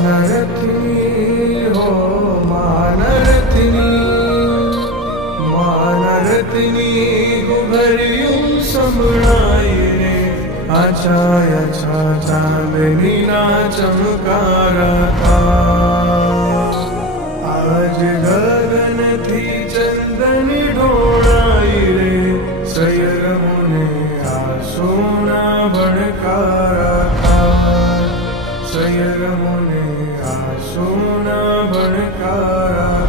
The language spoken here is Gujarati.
માનરથની હો માનરથની ગુભર્યું સંભળાય રે આછા આછા ચાંદનીના ચમકારા આજ ગગનથી ચંદન ઢોળાય રે સયરમુને આસોના ભણકારા સયરમુને આસોના ભણકારા